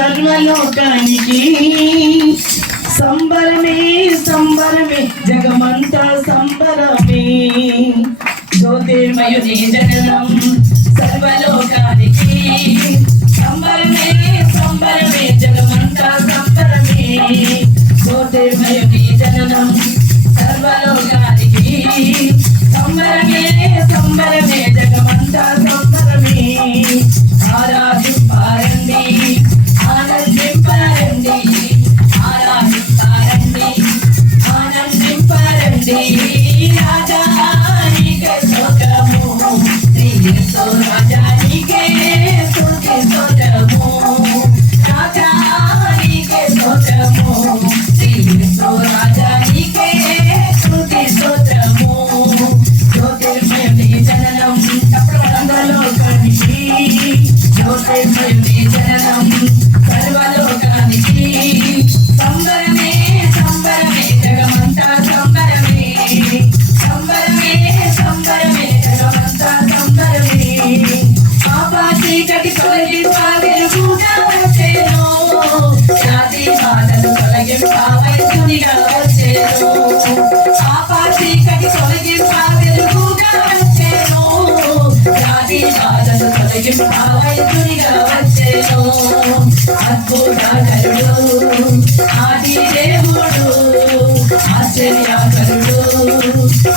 సర్వలోకానికి సంబరమే సంబరమే జగమంతా సంబరమే జ్యోతిర్మయుని జననం సర్వలోకానికి సంబరమే సంబరమే జగమంతా సంబరమే జ్యోతిర్మయుని జననం సర్వలోకానికి సంబరమే సంబరమే జగమంతా సంబరమే ఆరాధింపారండి ఆనందింపారండి ఆరాధింపారండి ఆనందింపారండి రాజా నీకే స్తోత్రము శ్రీయేసు రాజా నీకే స్తుతి స్తోత్రము రాజా నీకే స్తోత్రము శ్రీయేసు రాజా నీకే స్తుతి స్తోత్రము జ్యోతిర్మయుని జననం సర్వలోకానికి జ్యోతిర్మయుని జననం సర్వలోకానికి సంబరమే సంబరమే జగమంతా సంబరమే సంబరమే సంబరమే జగమంతా సంబరమే పాపా చీకటి తొలగింప వెలుగుగా వచ్చేను జాతి బాధలు తొలగింప వైద్యునిగా వచ్చేను పాపా చీకటి తొలగింప వెలుగుగా వచ్చేను జాతి బాధలు తొలగింప వైద్యునిగా వచ్చేను అద్భుతకరుడు ఆది దేవుడు ఆశ్చర్యకరుడు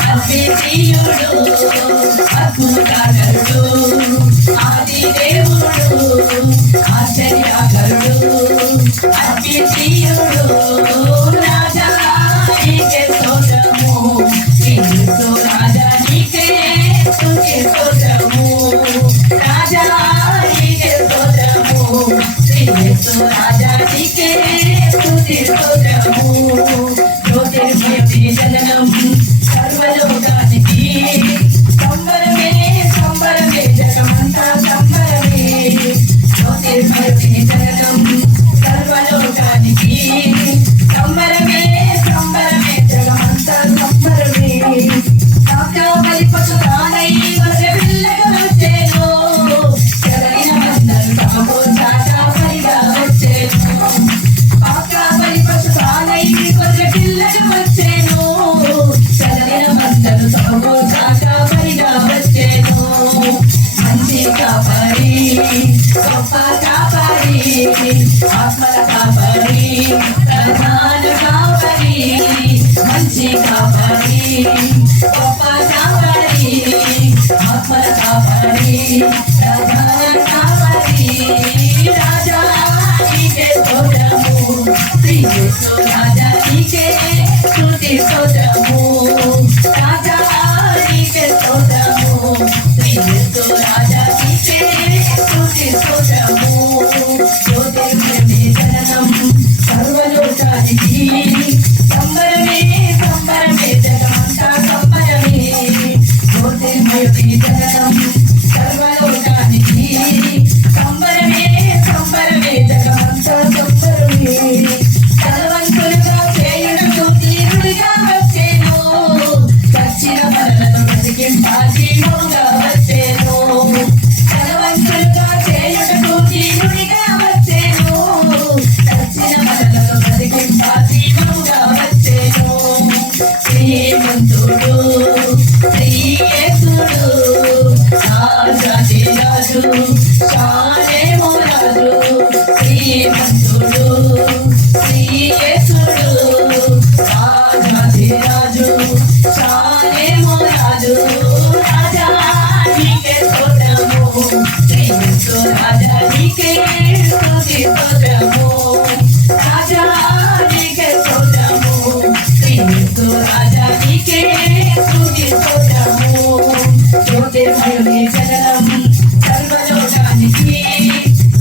అద్వితీయుడు అద్భుతకరుడు ఆది దేవుడు ఆశ్చర్యకరుడు అద్వితీయుడు రాజా నీకే స్తోత్రము యేసు రాజా నీకే స్తుతి స్తోత్రము రాజా నీకే స్తోత్రము యేసు రాజా నీకే స్తుతి స్తోత్రము జ్యోతిర్మయుని జననం సర్వలోకానికి సంబరమే సంబరమే జగమంతా సంబరమే జ్యోతిర్మయుని జననం సర్వలోకానికి సంబరమే సంబరమే జగమంతా సంబరమే సాకాబలి పశురాలై గొర్రె పిల్లగా వచ్చేను జగరిన మందరు తమకు సాకాబలిగా వచ్చేను సాకాబలి పశురాలై గొర్రె పిల్లగా వచ్చేను జగరిన మందరు తమకు సాకాబలిగా వచ్చేను మంచి కాపరి గొప్ప కాపరి ఆత్మల కాపరి ప్రధాన కాపరి మంచి కాపరి గొప్ప కాపరి ఆత్మల కాపరి ప్రధాన కాపరి రాజా నీకే స్తోత్రము యేసు రాజా నీకే స్తుతి స్తోత్రము రాజా నీకే స్తోత్రము యేసు రాజా నీకే స్తుతి స్తోత్రము జ్యోతిర్మయుని జననం సర్వలోకానికి సంబరమే సంబరమే జగమంతా సంబరమే జ్యోతిర్మయుని జననం సర్వలోకానికి సంబరమే సంబరమే జగమంతా సంబరమే ధనవంతులుగా చేయుటకు తీరుడిగా వచ్చేను చచ్చిన మరణను బ్రతికింప జీవముగా వచ్చేను ధనవంతులుగా చేయుటకు తీరుడిగా వచ్చేను చచ్చిన మరణను బ్రతికింప జీవముగా వచ్చేను శ్రీమంతుడు శ్రీయేసుడు రాజాది రాజు శాలేము రాజు శ్రీమంతుడు శ్రీయేసుడు రాజాది రాజు శాలేము రాజు రాజా నీకే స్తోత్రము యేసు రాజా నీకే స్తుతి స్తోత్రము రాజా నీకే స్తోత్రము యేసు రాజా నీకే స్తుతి స్తోత్రము జ్యోతిర్మయుని జననం సర్వలోకానికి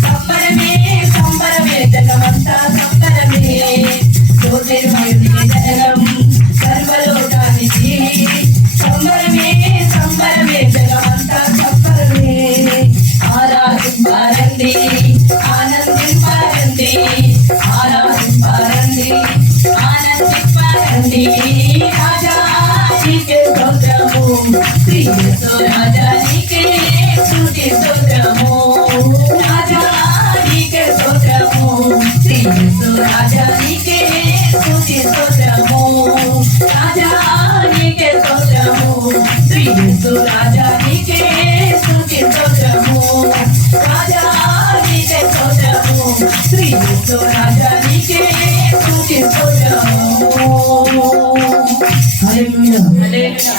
సంబరమే సంబరమే జగమంతా సంబరమే జ్యోతిర్మయుని జననం సర్వలోకానికి సంబరమే సంబరమే జగమంతా సంబరమే ఆరాధింపారండి ఆనందింపారండి ఆరాధింపారండి ఆనందింపారండి రాజా నీకే స్తోత్రము యేసు రాజా నీకే స్తుతి స్తోత్రము రాజా నీకే స్తోత్రము యేసు రాజా నీకే స్తుతి స్తోత్రము రాజా నీకే స్తోత్రము శ్రీ యేసు రాజా నీకే స్తుతి స్తోత్రము రాజా నీకే స్తోత్రము శ్రీ యేసు రాజా నీకే స్తుతి స్తోత్రము హల్లెలూయా హల్లెలూయా